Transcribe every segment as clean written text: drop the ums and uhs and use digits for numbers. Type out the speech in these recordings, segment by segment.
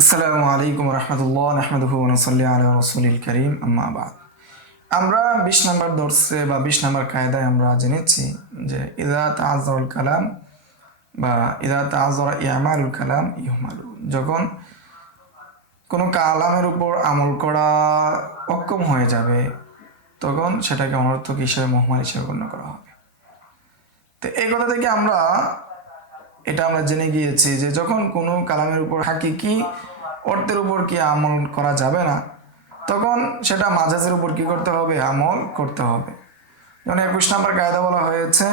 আসসালামু আলাইকুম রহমতুল্লাহ নাহমাদুহু ওয়া নুসাল্লি আলা রাসূলিল কারীম আম্মা বাদ। আমরা 20 নম্বর দর্সে বা 20 নম্বর কায়দায় আমরা জেনেছি যে ইযা তাআযারাল কালাম বা ইযা তাআযারা ইয়ামালুল কালাম ইহমালু, যখন কোনো কালামের উপর আমল করা অক্ষম হয়ে যাবে তখন সেটাকে অনর্থক হিসেবে মুহমাল হিসেবে গণ্য করা হবে। তো এই কথা থেকে আমরা জেনে গিয়েছি যে যখন কোনো কালামের উপর হাকিকি অর্থের উপর কি আমল করা যাবে না, তখন সেটা মাজাজের উপর কি করতে হবে, আমল করতে হবে। যেমন 21 নম্বর কায়দা বলা হয়েছে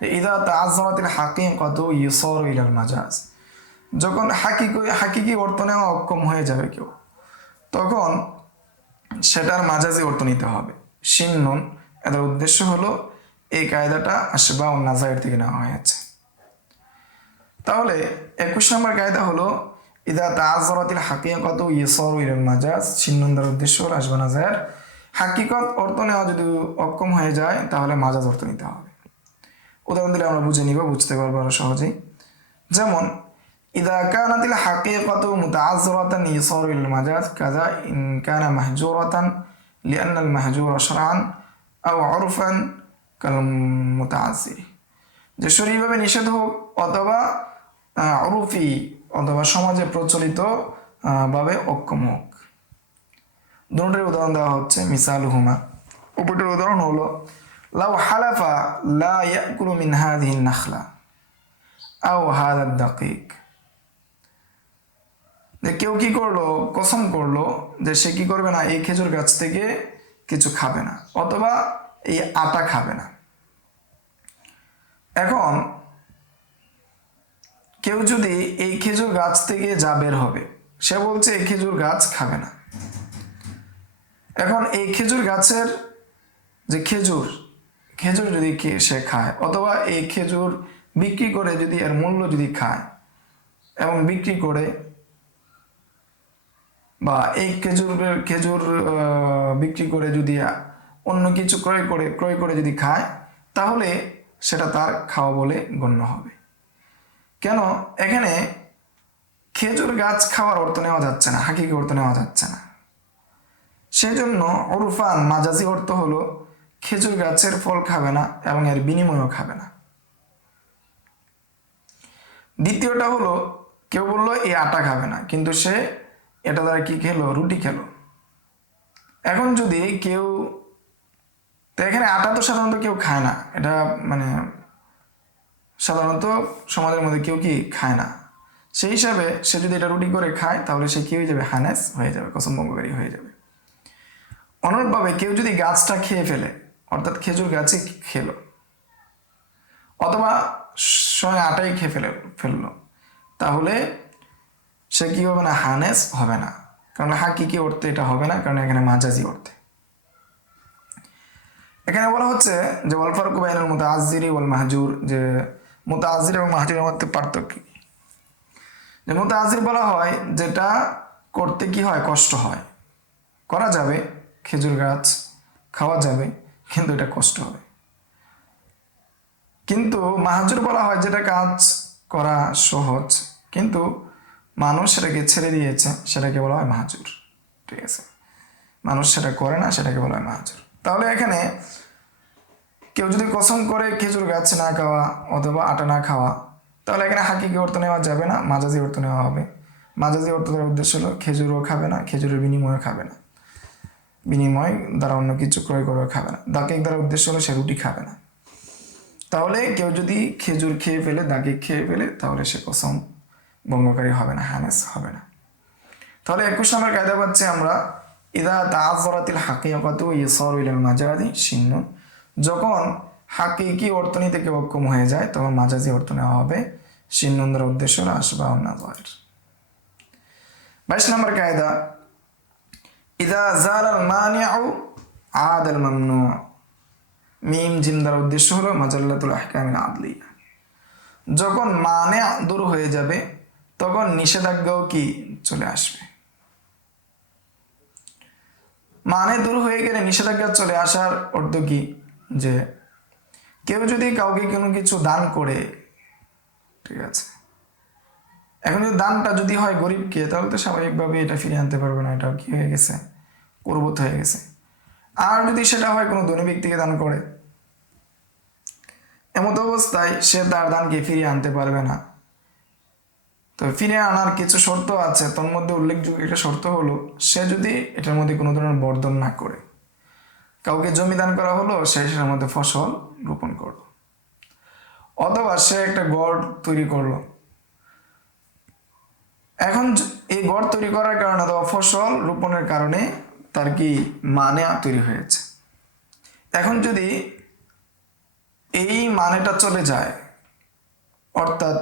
যে ইদা তাআজ্জারাতিল হাকীকাতু ইউসারু ইলাল মাজাজ, যখন হাকিকি অর্থ নেওয়া অক্ষম হয়ে যাবে কেউ, তখন সেটার মাজাজি অর্থ নিতে হবে। শিন্নুন, এর উদ্দেশ্য হলো এই কায়দাটা আশবা ও নাজায়ের থেকে নেওয়া হয়েছে। তাহলে 21 নম্বর কায়দা হলো ইদা তাআজ্জারাতিল হাকীকাতু ইউসারু ইলাল মাজাজ, শিন্নুনদার উদ্দেশ্য হলো আশবা নাজায়ের। হাকিকত অর্থ নেওয়া যদি অক্ষম হয়ে যায় তাহলে মাজাজ অর্থ নিতে হবে। উদাহরণ দিলে আমরা বুঝে নিব, বুঝতে পারবো আরো সহজেই। যেমন ইদা কানাতিল হাকীকাতু মুতাআজ্জিরাতান ইউসারু ইলাল মাজাজ কাযা ইন কানা মাহজুরাতান লিআন্না আল মাহজুরা শারআন আও উরফান কাল মুতাআজ্জির, যে শরীরভাবে নিষেধ হোক অথবা উরফি অথবা সমাজে প্রচলিত ভাবে অক্ষম হোক। দুটোর উদাহরণ দেওয়া হচ্ছে। মিসালুহুমা, উপরের উদাহরণ হলো লাউ হালাফা লা ইয়াকুলু মিন হাযিহিন নাখলা আও হাযা দাকিক, যে কেউ কি করলো, কসম করলো যে সে কি করবে না, এই খেজুর গাছ থেকে কিছু খাবে না অথবা এই আটা খাবে না। এখন কেউ যদি এই খেজুর গাছ থেকে যা বের হবে, সে বলছে এই খেজুর গাছ খাবে না। এখন এই খেজুর গাছের যে খেজুর যদি সে খায় অথবা এই খেজুর বিক্রি করে যদি এর মূল্য যদি খায় এবং বিক্রি করে বা এই খেজুর বিক্রি করে যদি অন্য কিছু ক্রয় করে যদি খায়, তাহলে সেটা তার খাওয়া বলে গণ্য হবে। কেন? এখানে খেজুর গাছ খাওয়ার অর্থ নেওয়া যাচ্ছে না, হাকিকি অর্থ নেওয়া যাচ্ছে না। সেজন্য উরফান মাজাজি অর্থ হলো খেজুর গাছের ফল খাবে না এবং এর বিনিময়ও খাবে না। দ্বিতীয়টা হলো কেউ বললো এই আটা খাবে না, কিন্তু সে এটা দ্বারা কি খেলো, রুটি খেলো। এখন যদি কেউ, তো এখানে আটা তো সাধারণত কেউ খায় না, এটা মানে সাধারণত সমাজের মধ্যে কেউ কি খায় না। সেই হিসাবে সে যদি এটা রুটি করে খায় তাহলে সে কি হয়ে যাবে, হানেস হয়ে যাবে, কসম ভঙ্গকারী হয়ে যাবে। অনুরূপভাবে কেউ যদি গাছটা খেয়ে ফেলে, অর্থাৎ খেজুর গাছে খেলো অথবা স্বয়ং আটাই খেয়ে ফেললো, তাহলে সে কি হবে না, হানেস হবে না। কারণ হাকিকি অর্থে এটা হবে না, কারণ এখানে মাজাজি অর্থে। এখানে বলা হচ্ছে যে ওয়াল ফারকু বাইনাল মুতাআজ্জিরি ওয়াল মাহজুর, যে মুতাআজ্জির এবং মাহজুরের মধ্যে পার্থক্য কি। যে মুতাআজ্জির বলা হয় যেটা করতে কি হয়, কষ্ট হয়, করা যাবে, খেজুর গাছ খাওয়া যাবে কিন্তু এটা কষ্ট হবে। কিন্তু মাহজুর বলা হয় যেটা কাজ করা সহজ কিন্তু মানুষ সেটাকে ছেড়ে দিয়েছে, সেটাকে বলা হয় মাহজুর। ঠিক আছে, মানুষ সেটা করে না, সেটাকে বলা হয় মাহজুর। তাহলে এখানে কেউ যদি কসম করে খেজুর গাছ না খাওয়া অথবা আটা না খাওয়া, তাহলে এখানে হাকিকি অর্থ নেওয়া যাবে না, মাজাজি অর্থ নেওয়া হবে। মাজাজি অর্থ দেওয়ার উদ্দেশ্য হলো খেজুরও খাবে না, খেজুরের বিনিময়ও খাবে না, বিনিময় দ্বারা অন্য কিছু ক্রয় করেও খাবে না। দাকিক দ্বারা উদ্দেশ্য হলো সে রুটি খাবে না। তাহলে কেউ যদি খেজুর খেয়ে ফেলে, দাকিক খেয়ে ফেলে, তাহলে সে কসম ভঙ্গকারী হবে না, হানেস হবে না। তাহলে 21 নম্বর কায়দা পাচ্ছি আমরা ইদা তাআজ্জারাতিল হাকীকাতু ইউসারু ইলাল মাজাজি শিন্নুন, যখন হাকিকি অর্থ নিতে কেউ অক্ষম হয়ে যায় তখন মাজাজি অর্থ নেওয়া হবে। শিন্নুন দ্বারা উদ্দেশ্য হলো আশবা ও নাজায়ের। 22 নম্বর কায়দা ইদা জালাল মানিউ আদাল মামনু, মিম জিম দ্বারা উদ্দেশ্য হলো মাজাল্লাতুল আহকামিল আদলিয়া, যখন মানে দূর হয়ে যাবে তখন নিষেধাজ্ঞাও কি চলে আসবে। মানে দূর হয়ে গেলে নিষেধাজ্ঞা চলে আসার অর্থ কি, যে কেউ যদি কাউকে কোনো কিছু দান করে, ঠিক আছে, এখন যদি দানটা যদি হয় গরিবকে, তাহলে তো স্বাভাবিকভাবে এটা ফিরিয়ে আনতে পারবে না, এটা কি হয়ে গেছে, কুরবত হয়ে গেছে। আর যদি সেটা হয় কোনো ধনী ব্যক্তিকে দান করে, এমত অবস্থায় সে তার দানকে ফিরিয়ে আনতে পারবে না। তো ফিরিয়ে আনার কিছু শর্ত আছে, তার মধ্যে উল্লেখযোগ্য একটা শর্ত হলো সে যদি এটার মধ্যে কোনো ধরনের বর্ধন না করে। কাউকে জমি দান করা হলো, সে সেটার মধ্যে ফসল রোপণ করলো, অথবা সে একটা গড় তৈরি করলো। এখন এই গড় তৈরি করার কারণে অথবা ফসল রোপণের কারণে তার কি মানে তৈরি হয়েছে। এখন যদি এই মানেটা চলে যায়, অর্থাৎ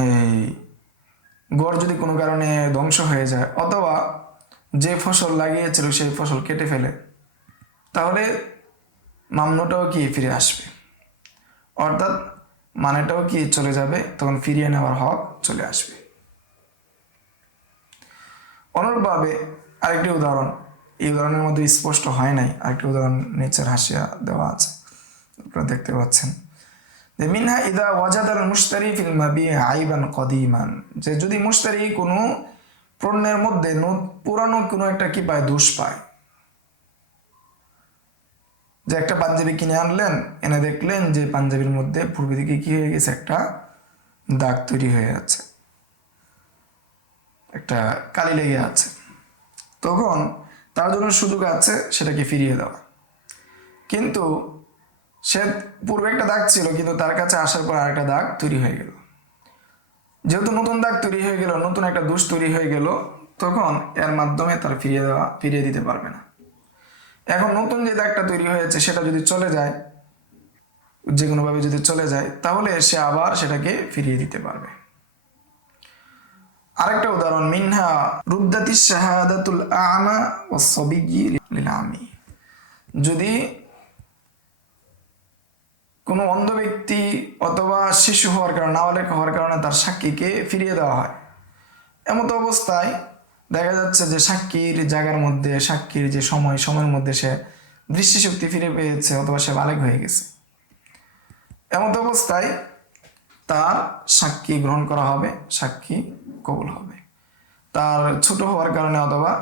এই গড় যদি কোনো কারণে ধ্বংস হয়ে যায়, অথবা যে ফসল লাগিয়েছিল সেই ফসল কেটে ফেলে, তাহলে মামলাটাও কি ফিরে আসবে, অর্থাৎ মানেটাও কি চলে যাবে, তখন ফিরিয়ে নেওয়ার হক চলে আসবে। অনুরূপভাবে আরেকটি উদাহরণ, এই উদাহরণের মধ্যে স্পষ্ট হয় নাই, আরেকটি উদাহরণ নিচের হাসিয়া দেওয়া আছে, আপনারা দেখতে পাচ্ছেন যে মিনহা ইদা ওয়াজাদাল মুশতারি ফিল মাবিই আইবান কদিমান, যে যদি মুশতারি কোনো পণ্যের মধ্যে পুরানো কোনো একটা কি পায়, দোষ পায়। যে একটা পাঞ্জাবি কিনে আনলেন, এনে দেখলেন যে পাঞ্জাবির মধ্যে পূর্ব দিকে কি হয়ে গেছে, একটা দাগ তৈরি হয়ে আছে, একটা কালি লেগে আছে। তখন তার জন্য সুযোগ আছে সেটাকে ফিরিয়ে দেওয়া। কিন্তু সে পূর্বে একটা দাগ ছিল, কিন্তু তার কাছে আসার পর আরেকটা দাগ তৈরি হয়ে গেল। যেহেতু নতুন দাগ তৈরি হয়ে গেল, নতুন একটা দোষ তৈরি হয়ে গেল, তখন এর মাধ্যমে তার ফিরিয়ে দিতে পারবে না। এখন নতুন যে দাগটা তৈরি হয়েছে সেটা যদি চলে যায়, যে কোনোভাবে যদি চলে যায়, তাহলে সে আবার সেটাকে ফিরিয়ে দিতে পারবে। আরেকটা উদাহরণ, মিনহা রুদ্দাতিস শাহাদাতুল আ'মা ওয়াস সাবিয়্যি লিল আমি, যদি কোনো অন্ধ ব্যক্তি অথবা শিশু হওয়ার কারণে, নাবালেগ হওয়ার কারণে তার সাক্ষীকে ফিরিয়ে দেওয়া হয়, এমত অবস্থায় দেখা যাচ্ছে যে সাক্ষীর জায়গার মধ্যে, সাক্ষীর যে সময়ের মধ্যে সে দৃষ্টিশক্তি ফিরে পেয়েছে, অথবা সে বালেগ হয়ে গেছে। এমত অবস্থায় তার সাক্ষী গ্রহণ করা হবে, সাক্ষী কবুল হবে। তার ছোট হওয়ার কারণে অথবা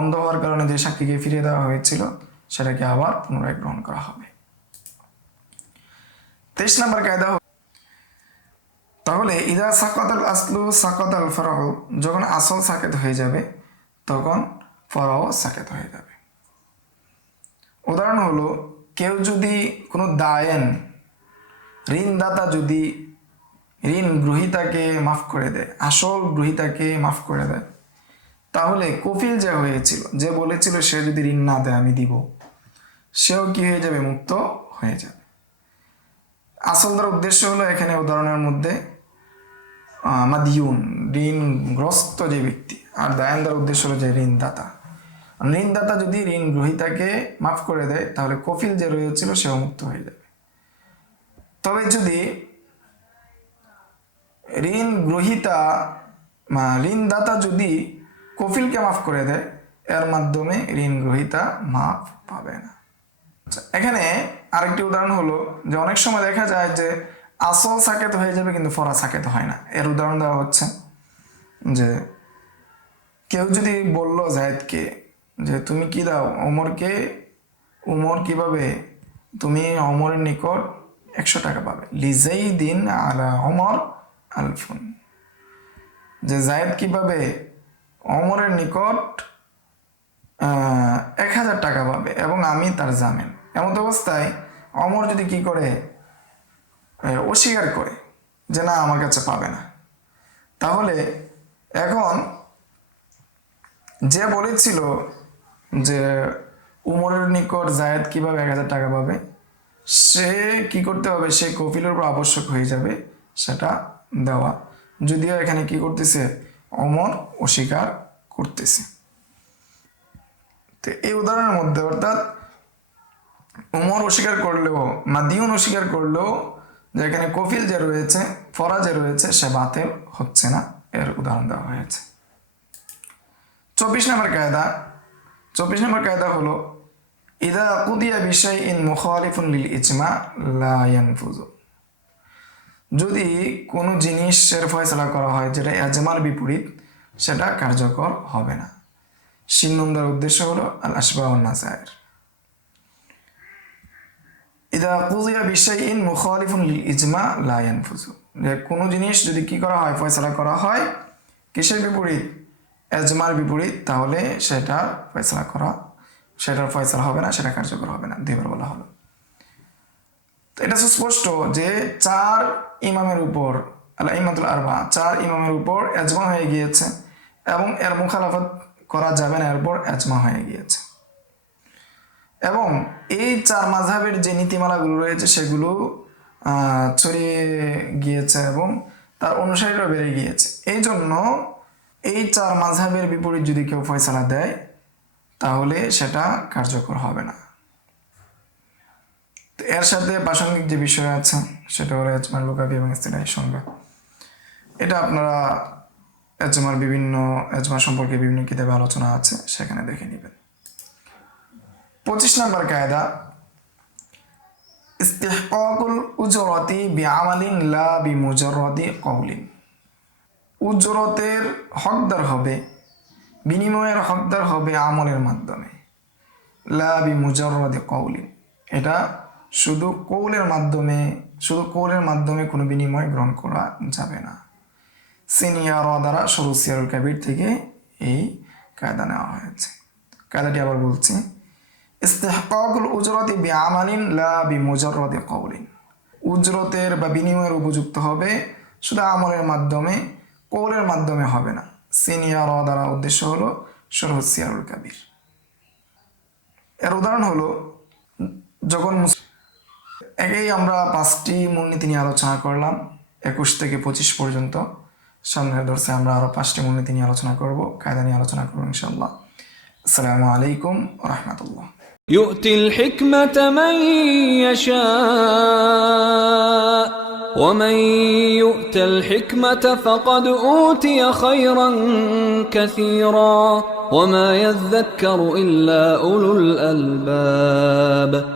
অন্ধ হওয়ার কারণে যে সাক্ষীকে ফিরিয়ে দেওয়া হয়েছিল, সেটাকে আবার পুনরায় গ্রহণ করা হবে। 23 নম্বর কায়দা, তাহলে ইদা সাকাতাল আসলু সাকাতাল ফারউ, যখন আসল সাকেত হয়ে যাবে তখন ফরও সাকেত হয়ে যাবে। উদাহরণ হলো, কেউ যদি কোনো দায়েন, ঋণদাতা যদি ঋণ গ্রহীতাকে মাফ করে দেয়, আসল গ্রহীতাকে মাফ করে দেয়, তাহলে কফিল যে হয়েছিল, যে বলেছিল সে যদি ঋণ না দেয় আমি দিব, সেও কি হয়ে যাবে, মুক্ত হয়ে যাবে। আসলদার উদ্দেশ্য হলো এখানে উদাহরণের মধ্যে মাদিউন, ঋণগ্রস্ত যে ব্যক্তি, আর দায়ানদার উদ্দেশ্য হলো যে ঋণদাতা। ঋণদাতা যদি ঋণ গ্রহীতাকে মাফ করে দেয়, তাহলে কফিল যে রয়েছিল সেও মুক্ত হয়ে যাবে। তবে যদি ঋণ গ্রহীতা ঋণদাতা যদি কফিলকে মাফ করে দেয়, এর মাধ্যমে ঋণ গ্রহীতা মাফ পাবে না। এখানে আরেকটি উদাহরণ হলো যে অনেক সময় দেখা যায় যে আসল সাকেত হয়ে যাবে কিন্তু ফরা সাকেত হয় না। এর উদাহরণ দেওয়া হচ্ছে যে কেউ যদি বলল জায়েদকে যে তুমি কি দাও ওমরকে, উমর কিভাবে, তুমি ওমরের নিকট 100 টাকা পাবে, লিজাইদিন আলা ওমর আলফুন, যে জায়েদ কিভাবে ওমরের নিকট 1000 টাকা পাবে এবং আমি তার জামিন। এমন অবস্থায় ওমর যদি কি করে, অস্বীকার করে যে না আমার কাছে পাবে না, তাহলে এখন যে বলেছিল যে উমরের নিকট জায়েদ কিভাবে 1000 টাকা পাবে, সে কি করতে হবে, সে কফিলের উপর আবশ্যক হয়ে যাবে সেটা দেওয়া, যদিও এখানে কি করতেছে, ওমর অস্বীকার করতেছে। তো এই উদাহরণের মধ্যে অর্থাৎ উমর অস্বীকার করলেও, মাদিউন অস্বীকার করলেও, যে এখানে কফিল যে রয়েছে, ফরা যে রয়েছে, সে বাতিল হচ্ছে না, এর উদাহরণ দেওয়া হয়েছে। 24 নম্বর কায়দা হলো ইদা কুদিয়া বিশাইইন মুখালিফুন লিল ইজমা লা ইয়ানফুযু, যদি কোনো জিনিসের ফয়সালা করা হয় যেটা এজমার বিপরীত, সেটা কার্যকর হবে না। শিন্নন্দার উদ্দেশ্য হলো আল আশবাহ ওয়ান নাযায়ের। ইদা কুযিয়া বিশাইইন মুখালিফুন লিল ইজমা লা ইয়ানফুযু, যে কোনো জিনিস যদি কি করা হয়, ফয়সালা করা হয় কিসের বিপরীত, এজমার বিপরীত, তাহলে সেটার ফয়সালা হবে না, সেটা কার্যকর হবে না। দুইবার বলা হলো। তো এটা সুস্পষ্ট যে 4 ইমামের উপর আল আইম্মাতুল আরবা, 4 ইমামের উপর এজমা হয়ে গিয়েছে এবং এর মুখালাফত করা যাবে না, এরপর এজমা হয়ে গিয়েছে। এবং এই 4 মাযহাবের যে নীতিমালাগুলো রয়েছে সেগুলো ছড়িয়ে গিয়েছে এবং তার অনুসারীরা বেড়ে গিয়েছে। এই জন্য এই 4 মাযহাবের বিপরীত যদি কেউ ফয়সালা দেয় তাহলে সেটা কার্যকর হবে না। তো এর সাথে প্রাসঙ্গিক যে বিষয় আছে সেটা হলো এজমার লুগাবি এবং ইসতিলাহি সংজ্ঞা। এটা আপনারা এজমা সম্পর্কে বিভিন্ন কিতাবে আলোচনা আছে, সেখানে দেখে নেবেন। 25 নম্বর কায়দা, ইস্তিহকাকুল উজরতি বিআমালিন লা বিমুজাররাদি কওলিন। উজরতের হকদার হবে, বিনিময়ের হকদার হবে আমলের মাধ্যমে, লা বিমুজাররাদি কওলিন, এটা শুধু কৌলের মাধ্যমে কোনো বিনিময় গ্রহণ করা যাবে না। সিনিয়র দ্বারা সরু সিয়ারুল কাবির থেকে এই কায়দা নেওয়া হয়েছে। কায়দাটি আবার বলছি, ইস্তিহকাকুল উজরতি বিআমালিন লা বিমুজাররাদি কওলিন। উজরতের বা বিনিময়ের উপযুক্ত হবে শুধু আমলের মাধ্যমে, কৌলের মাধ্যমে হবে না। সিনিয়র দ্বারা উদ্দেশ্য হলো সরু সিয়ারুল কাবির। এর উদাহরণ হলো, যখন একেই আমরা 5টি মূলনীতি নিয়ে আলোচনা করলাম 21 থেকে 25 পর্যন্ত। সামনের দর্শে আমরা আরো 5টি মূলনীতি নিয়ে আলোচনা করব, কায়দা নিয়ে আলোচনা করব ইনশাআল্লাহ। আসসালামু আলাইকুম ওয়া রাহমাতুল্লাহ। يؤتي الحكمة من يشاء ومن يؤت الحكمة فقد أوتي خيرا كثيرا وما يذكر إلا أولو الألباب.